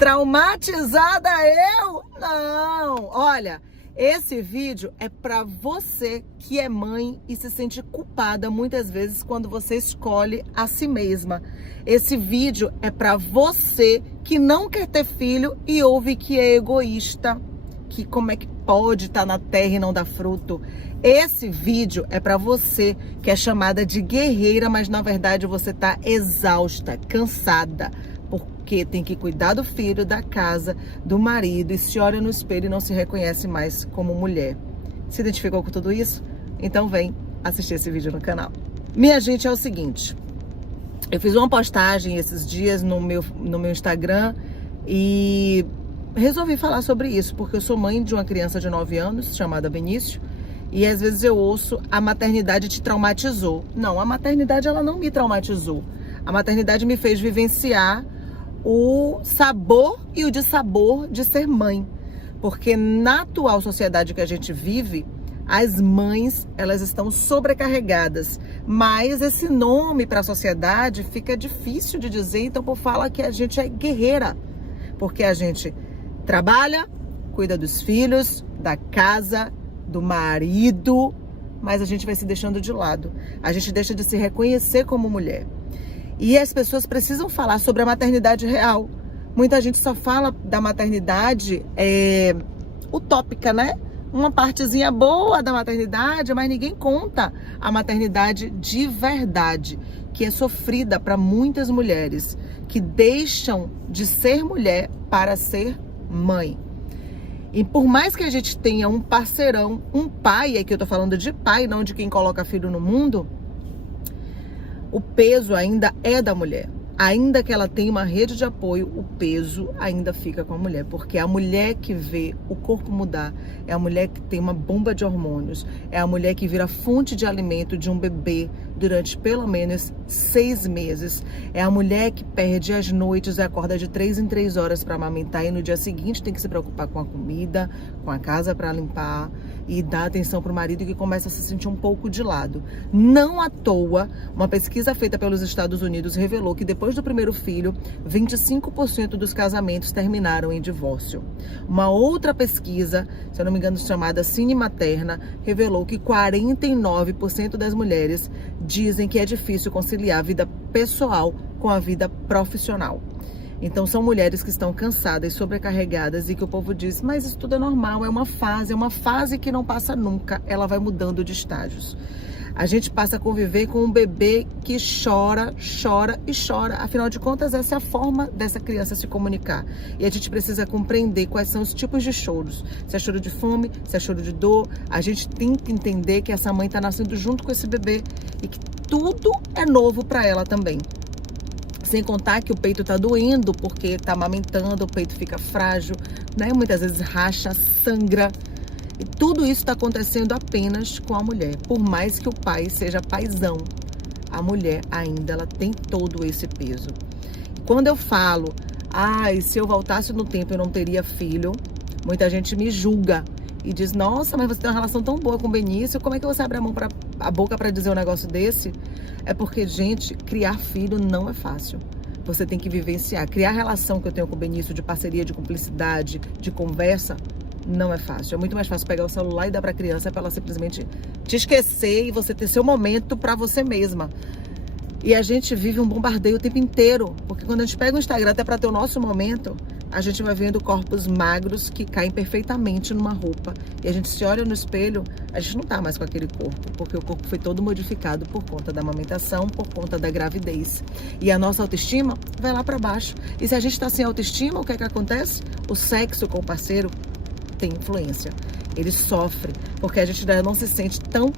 Traumatizada eu? Não! Olha, esse vídeo é pra você que é mãe e se sente culpada muitas vezes quando você escolhe a si mesma. Esse vídeo é pra você que não quer ter filho e ouve que é egoísta, que como é que pode estar na terra e não dar fruto. Esse vídeo é pra você que é chamada de guerreira, mas na verdade você tá exausta, cansada, porque tem que cuidar do filho, da casa, do marido e se olha no espelho e não se reconhece mais como mulher. Se identificou com tudo isso? Então vem assistir esse vídeo no canal. Minha gente, é o seguinte, eu fiz uma postagem esses dias no meu Instagram e resolvi falar sobre isso, porque eu sou mãe de uma criança de 9 anos, chamada Benício, e às vezes eu ouço: a maternidade te traumatizou. Não, a maternidade ela não me traumatizou. A maternidade me fez vivenciar o sabor e o dissabor de ser mãe. Porque na atual sociedade que a gente vive, as mães, elas estão sobrecarregadas. Mas esse nome para a sociedade fica difícil de dizer, então o povo fala que a gente é guerreira. Porque a gente trabalha, cuida dos filhos, da casa, do marido, mas a gente vai se deixando de lado. A gente deixa de se reconhecer como mulher. E as pessoas precisam falar sobre a maternidade real. Muita gente só fala da maternidade utópica, né? Uma partezinha boa da maternidade, mas ninguém conta a maternidade de verdade, que é sofrida para muitas mulheres que deixam de ser mulher para ser mãe. E por mais que a gente tenha um parceirão, um pai, aqui eu tô falando de pai, não de quem coloca filho no mundo, o peso ainda é da mulher. Ainda que ela tenha uma rede de apoio, o peso ainda fica com a mulher. Porque é a mulher que vê o corpo mudar, é a mulher que tem uma bomba de hormônios, é a mulher que vira fonte de alimento de um bebê durante pelo menos 6 meses. É a mulher que perde as noites e acorda de 3 em 3 horas para amamentar e no dia seguinte tem que se preocupar com a comida, com a casa para limpar e dar atenção para o marido, que começa a se sentir um pouco de lado. Não à toa, uma pesquisa feita pelos Estados Unidos revelou que depois do primeiro filho, 25% dos casamentos terminaram em divórcio. Uma outra pesquisa, se eu não me engano chamada Cine Materna, revelou que 49% das mulheres dizem que é difícil conciliar a vida pessoal com a vida profissional. Então são mulheres que estão cansadas, sobrecarregadas e que o povo diz: mas isso tudo é normal, é uma fase que não passa nunca, ela vai mudando de estágios. A gente passa a conviver com um bebê que chora, chora e chora. Afinal de contas, essa é a forma dessa criança se comunicar. E a gente precisa compreender quais são os tipos de choros. Se é choro de fome, se é choro de dor. A gente tem que entender que essa mãe está nascendo junto com esse bebê e que tudo é novo para ela também. Sem contar que o peito tá doendo porque tá amamentando, o peito fica frágil, né? Muitas vezes racha, sangra. E tudo isso está acontecendo apenas com a mulher. Por mais que o pai seja paizão, a mulher ainda ela tem todo esse peso. Quando eu falo: se eu voltasse no tempo eu não teria filho, muita gente me julga e diz: nossa, mas você tem uma relação tão boa com o Benício, como é que você abre a boca para dizer um negócio desse? É porque, gente, criar filho não é fácil. Você tem que vivenciar. Criar a relação que eu tenho com o Benício de parceria, de cumplicidade, de conversa, não é fácil. É muito mais fácil pegar o celular e dar para a criança para ela simplesmente te esquecer e você ter seu momento para você mesma. E a gente vive um bombardeio o tempo inteiro, porque quando a gente pega o Instagram até para ter o nosso momento, a gente vai vendo corpos magros que caem perfeitamente numa roupa. E a gente se olha no espelho, a gente não tá mais com aquele corpo, porque o corpo foi todo modificado por conta da amamentação, por conta da gravidez. E a nossa autoestima vai lá para baixo. E se a gente tá sem autoestima, o que é que acontece? O sexo com o parceiro tem influência. Ele sofre, porque a gente não se sente tão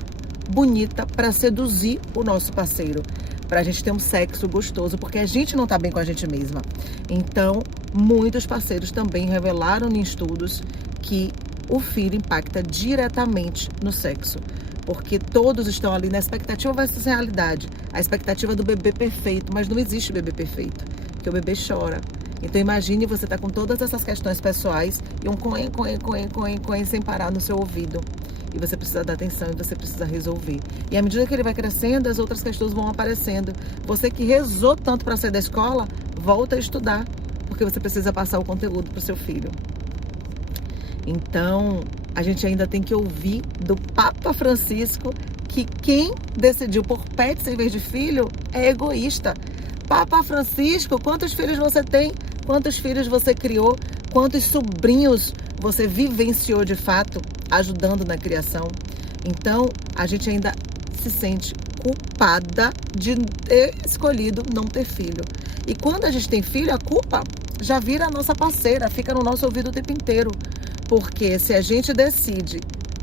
bonita para seduzir o nosso parceiro, pra gente ter um sexo gostoso, porque a gente não tá bem com a gente mesma. Então, muitos parceiros também revelaram em estudos que o filho impacta diretamente no sexo, porque todos estão ali na expectativa versus realidade. A expectativa do bebê perfeito, mas não existe bebê perfeito, porque o bebê chora. Então imagine você tá com todas essas questões pessoais e um coen sem parar no seu ouvido. E você precisa dar atenção e você precisa resolver. E à medida que ele vai crescendo, as outras questões vão aparecendo. Você que rezou tanto para sair da escola, volta a estudar. porque você precisa passar o conteúdo para o seu filho. Então, a gente ainda tem que ouvir do Papa Francisco que quem decidiu por pets em vez de filho é egoísta. Papa Francisco, quantos filhos você tem? Quantos filhos você criou? Quantos sobrinhos você vivenciou de fato, ajudando na criação? Então, a gente ainda se sente culpada de ter escolhido não ter filho. E quando a gente tem filho, a culpa já vira a nossa parceira, fica no nosso ouvido o tempo inteiro. Porque se a gente decide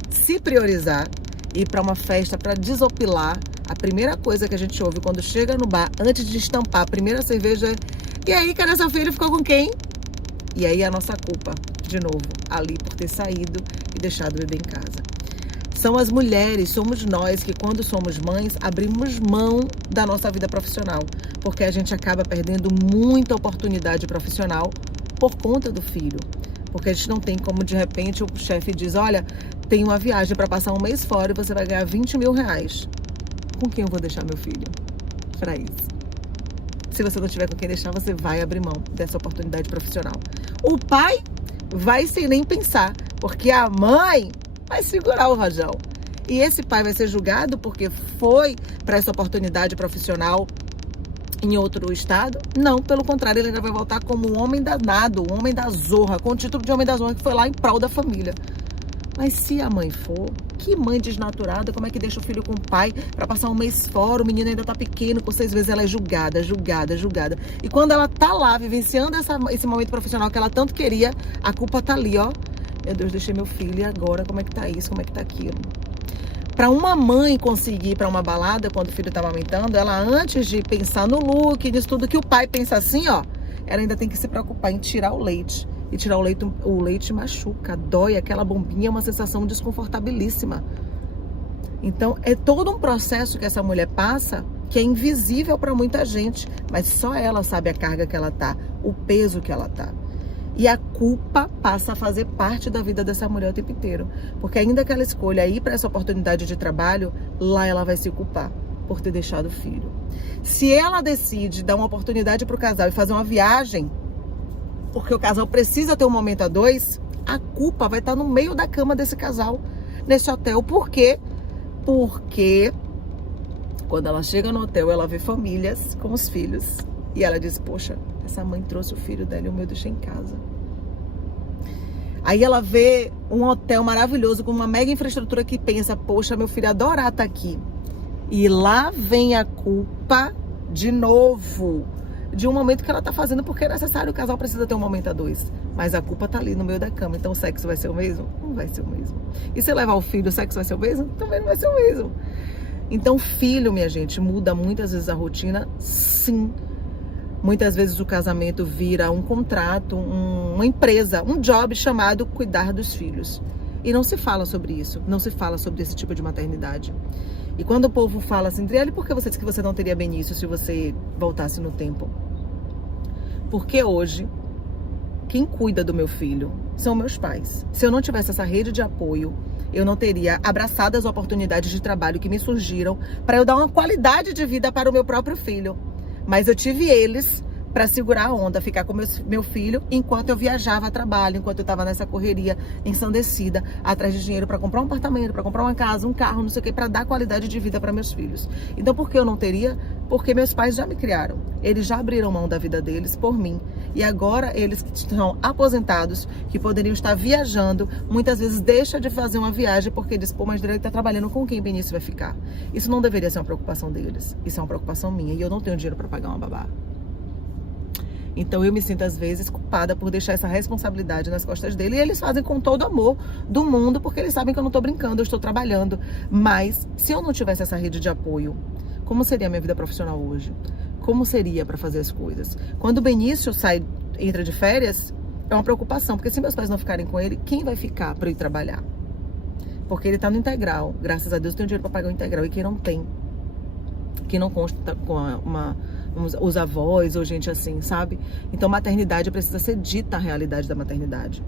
se priorizar, ir para uma festa para desopilar, a primeira coisa que a gente ouve quando chega no bar, antes de estampar a primeira cerveja é: e aí, cadê seu filho? Ficou com quem? E aí a nossa culpa, de novo, ali por ter saído e deixado o bebê em casa. São as mulheres, somos nós que quando somos mães, abrimos mão da nossa vida profissional, porque a gente acaba perdendo muita oportunidade profissional por conta do filho. Porque a gente não tem como, de repente, o chefe diz: olha, tem uma viagem para passar um mês fora e você vai ganhar 20 mil reais. Com quem eu vou deixar meu filho para isso? Se você não tiver com quem deixar, você vai abrir mão dessa oportunidade profissional. O pai vai sem nem pensar, porque a mãe vai segurar o rojão. E esse pai vai ser julgado porque foi para essa oportunidade profissional em outro estado? Não, pelo contrário, ele ainda vai voltar como um homem danado, um homem da zorra, com o título de homem da zorra, que foi lá em prol da família. Mas se a mãe for, que mãe desnaturada, como é que deixa o filho com o pai para passar um mês fora, o menino ainda tá pequeno, com 6 meses ela é julgada. E quando ela tá lá, vivenciando esse momento profissional que ela tanto queria, a culpa tá ali, ó. Meu Deus, deixei meu filho, e agora? Como é que tá isso? Como é que tá aquilo? Para uma mãe conseguir ir para uma balada quando o filho está amamentando, ela antes de pensar no look, nisso tudo que o pai pensa assim, ó, ela ainda tem que se preocupar em tirar o leite. E tirar o leite machuca, dói, aquela bombinha é uma sensação desconfortabilíssima. Então, é todo um processo que essa mulher passa que é invisível para muita gente, mas só ela sabe a carga que ela tá, o peso que ela tá. E a culpa passa a fazer parte da vida dessa mulher o tempo inteiro. Porque ainda que ela escolha ir para essa oportunidade de trabalho, lá ela vai se culpar por ter deixado o filho. Se ela decide dar uma oportunidade para o casal e fazer uma viagem, porque o casal precisa ter um momento a dois, a culpa vai estar no meio da cama desse casal, nesse hotel. Por quê? Porque quando ela chega no hotel, ela vê famílias com os filhos e ela diz: poxa, essa mãe trouxe o filho dela e o meu deixei em casa. Aí ela vê um hotel maravilhoso com uma mega infraestrutura que pensa: poxa, meu filho adorar estar aqui. E lá vem a culpa de novo de um momento que ela tá fazendo porque é necessário. O casal precisa ter um momento a dois, mas a culpa tá ali no meio da cama. Então o sexo vai ser o mesmo? Não vai ser o mesmo. E se levar o filho, o sexo vai ser o mesmo? Também não vai ser o mesmo. Então filho, minha gente, muda muitas vezes a rotina, sim. Muitas vezes o casamento vira um contrato, uma empresa, um job chamado cuidar dos filhos. E não se fala sobre isso, não se fala sobre esse tipo de maternidade. E quando o povo fala assim: Driele, por que você disse que você não teria Benício se você voltasse no tempo? Porque hoje, quem cuida do meu filho são meus pais. Se eu não tivesse essa rede de apoio, eu não teria abraçado as oportunidades de trabalho que me surgiram para eu dar uma qualidade de vida para o meu próprio filho. Mas eu tive eles para segurar a onda, ficar com meu filho enquanto eu viajava a trabalho, enquanto eu estava nessa correria ensandecida, atrás de dinheiro para comprar um apartamento, para comprar uma casa, um carro, não sei o que, para dar qualidade de vida para meus filhos. Então, por que eu não teria? Porque meus pais já me criaram. Eles já abriram mão da vida deles por mim. E agora eles que estão aposentados, que poderiam estar viajando, muitas vezes deixam de fazer uma viagem porque diz: pô, mas ele está trabalhando, com quem Benício vai ficar? Isso não deveria ser uma preocupação deles. Isso é uma preocupação minha e eu não tenho dinheiro para pagar uma babá. Então eu me sinto às vezes culpada por deixar essa responsabilidade nas costas dele. E eles fazem com todo o amor do mundo, porque eles sabem que eu não estou brincando, eu estou trabalhando. Mas se eu não tivesse essa rede de apoio, como seria a minha vida profissional hoje? Como seria para fazer as coisas? Quando o Benício entra de férias, é uma preocupação, porque se meus pais não ficarem com ele, quem vai ficar para eu ir trabalhar? Porque ele está no integral. Graças a Deus eu tenho dinheiro para pagar o integral. E quem não tem, que não consta com os avós ou gente assim, sabe? Então maternidade precisa ser dita a realidade da maternidade,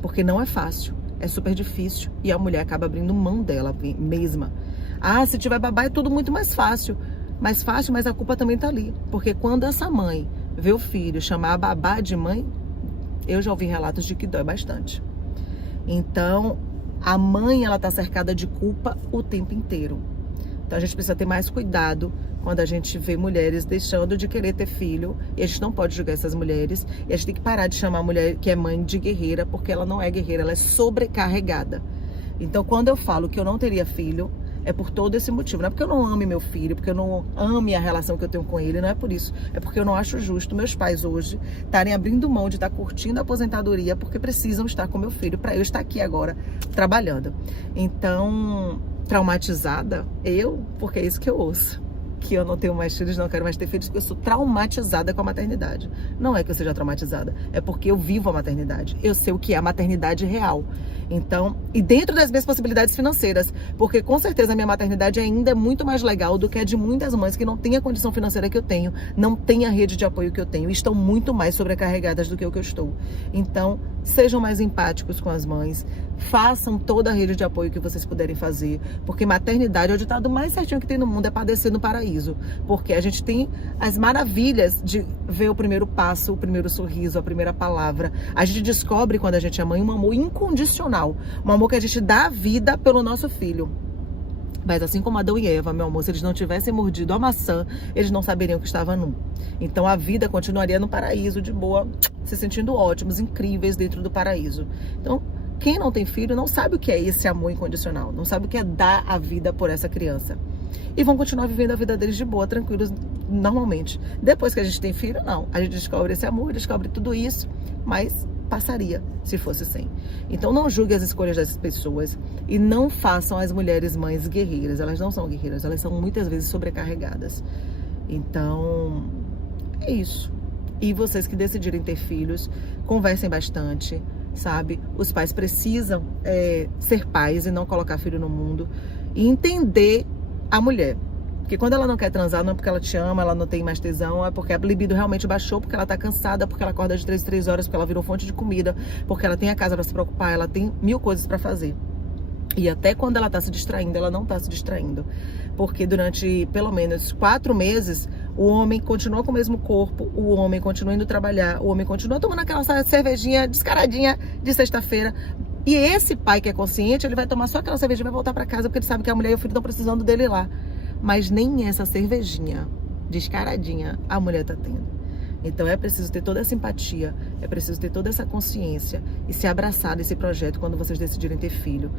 porque não é fácil, é super difícil e a mulher acaba abrindo mão dela mesma. Ah, se tiver babá é tudo muito mais fácil, mas a culpa também tá ali, porque quando essa mãe ver o filho chamar a babá de mãe, eu já ouvi relatos de que dói bastante. Então, a mãe, ela tá cercada de culpa o tempo inteiro. Então, a gente precisa ter mais cuidado quando a gente vê mulheres deixando de querer ter filho. E a gente não pode julgar essas mulheres. E a gente tem que parar de chamar a mulher que é mãe de guerreira, porque ela não é guerreira, ela é sobrecarregada. Então, quando eu falo que eu não teria filho, é por todo esse motivo. Não é porque eu não ame meu filho, porque eu não ame a relação que eu tenho com ele, não é por isso. É porque eu não acho justo meus pais hoje estarem abrindo mão de estar curtindo a aposentadoria porque precisam estar com meu filho para eu estar aqui agora trabalhando. Então, traumatizada, porque é isso que eu ouço. Que eu não tenho mais filhos, não quero mais ter filhos, porque eu sou traumatizada com a maternidade. Não é que eu seja traumatizada, é porque eu vivo a maternidade. Eu sei o que é a maternidade real. Então, e dentro das minhas possibilidades financeiras, porque com certeza a minha maternidade ainda é muito mais legal do que a de muitas mães que não têm a condição financeira que eu tenho, não têm a rede de apoio que eu tenho, e estão muito mais sobrecarregadas do que o que eu estou. Então, sejam mais empáticos com as mães, façam toda a rede de apoio que vocês puderem fazer, porque maternidade é o ditado mais certinho que tem no mundo, é padecer no paraíso, porque a gente tem as maravilhas de ver o primeiro passo, o primeiro sorriso, a primeira palavra. A gente descobre quando a gente é mãe um amor incondicional, um amor que a gente dá a vida pelo nosso filho. Mas assim como Adão e Eva, meu amor, se eles não tivessem mordido a maçã, eles não saberiam que estava nu. Então a vida continuaria no paraíso, de boa, se sentindo ótimos, incríveis dentro do paraíso. Então, quem não tem filho não sabe o que é esse amor incondicional, não sabe o que é dar a vida por essa criança. E vão continuar vivendo a vida deles de boa, tranquilos, normalmente. Depois que a gente tem filho, não. A gente descobre esse amor, descobre tudo isso, mas passaria se fosse sem. Então não julgue as escolhas dessas pessoas e não façam as mulheres mães guerreiras. Elas não são guerreiras, elas são muitas vezes sobrecarregadas. Então, é isso. E vocês que decidirem ter filhos, conversem bastante, sabe? Os pais precisam ser pais e não colocar filho no mundo. E entender a mulher. Porque quando ela não quer transar, não é porque ela te ama, ela não tem mais tesão, é porque a libido realmente baixou, porque ela tá cansada, porque ela acorda de 3 em 3 horas, porque ela virou fonte de comida, porque ela tem a casa pra se preocupar, ela tem 1000 coisas pra fazer. E até quando ela tá se distraindo, ela não tá se distraindo. Porque durante pelo menos 4 meses, o homem continua com o mesmo corpo, o homem continua indo trabalhar, o homem continua tomando aquela cervejinha descaradinha de sexta-feira. E esse pai que é consciente, ele vai tomar só aquela cervejinha e vai voltar pra casa, porque ele sabe que a mulher e o filho estão precisando dele lá. Mas nem essa cervejinha descaradinha a mulher tá tendo. Então é preciso ter toda essa empatia, é preciso ter toda essa consciência e se abraçar desse projeto quando vocês decidirem ter filho,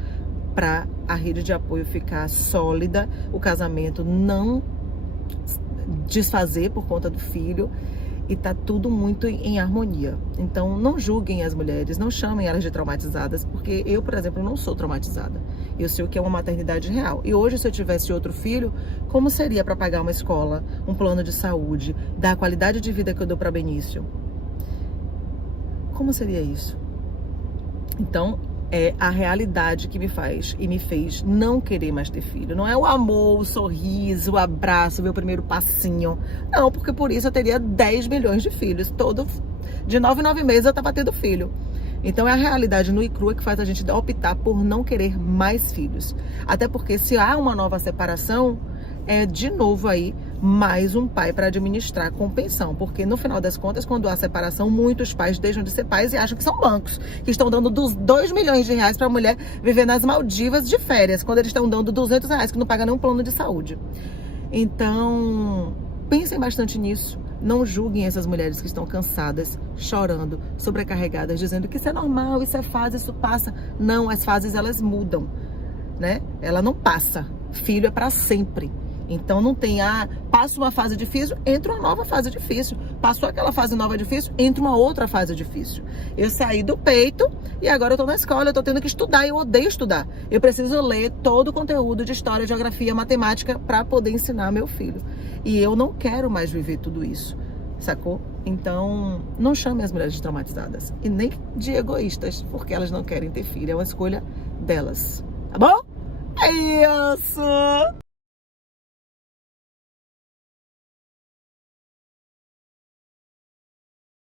para a rede de apoio ficar sólida, o casamento não desfazer por conta do filho e tá tudo muito em harmonia. Então não julguem as mulheres, não chamem elas de traumatizadas, porque eu, por exemplo, não sou traumatizada. Eu sei o que é uma maternidade real. E hoje, se eu tivesse outro filho, como seria para pagar uma escola, um plano de saúde, dar a qualidade de vida que eu dou para Benício? Como seria isso? Então, é a realidade que me faz e me fez não querer mais ter filho. Não é o amor, o sorriso, o abraço, o meu primeiro passinho. Não, porque por isso eu teria 10 milhões de filhos. De 9 em 9 meses eu tava tendo filho. Então é a realidade nua e crua que faz a gente optar por não querer mais filhos. Até porque se há uma nova separação, é de novo aí mais um pai para administrar com pensão. Porque no final das contas, quando há separação, muitos pais deixam de ser pais e acham que são bancos, que estão dando 2 milhões de reais para a mulher viver nas Maldivas de férias, quando eles estão dando 200 reais, que não paga nenhum plano de saúde. Então, pensem bastante nisso. Não julguem essas mulheres que estão cansadas, chorando, sobrecarregadas, dizendo que isso é normal, isso é fase, isso passa. Não, as fases elas mudam, né? Ela não passa. Filho é para sempre. Então não tem, passa uma fase difícil, entra uma nova fase difícil. Passou aquela fase nova difícil, entra uma outra fase difícil. Eu saí do peito e agora eu tô na escola, eu tô tendo que estudar, eu odeio estudar. Eu preciso ler todo o conteúdo de história, geografia, matemática para poder ensinar meu filho. E eu não quero mais viver tudo isso, sacou? Então, não chame as mulheres de traumatizadas e nem de egoístas, porque elas não querem ter filho, é uma escolha delas, tá bom? É isso!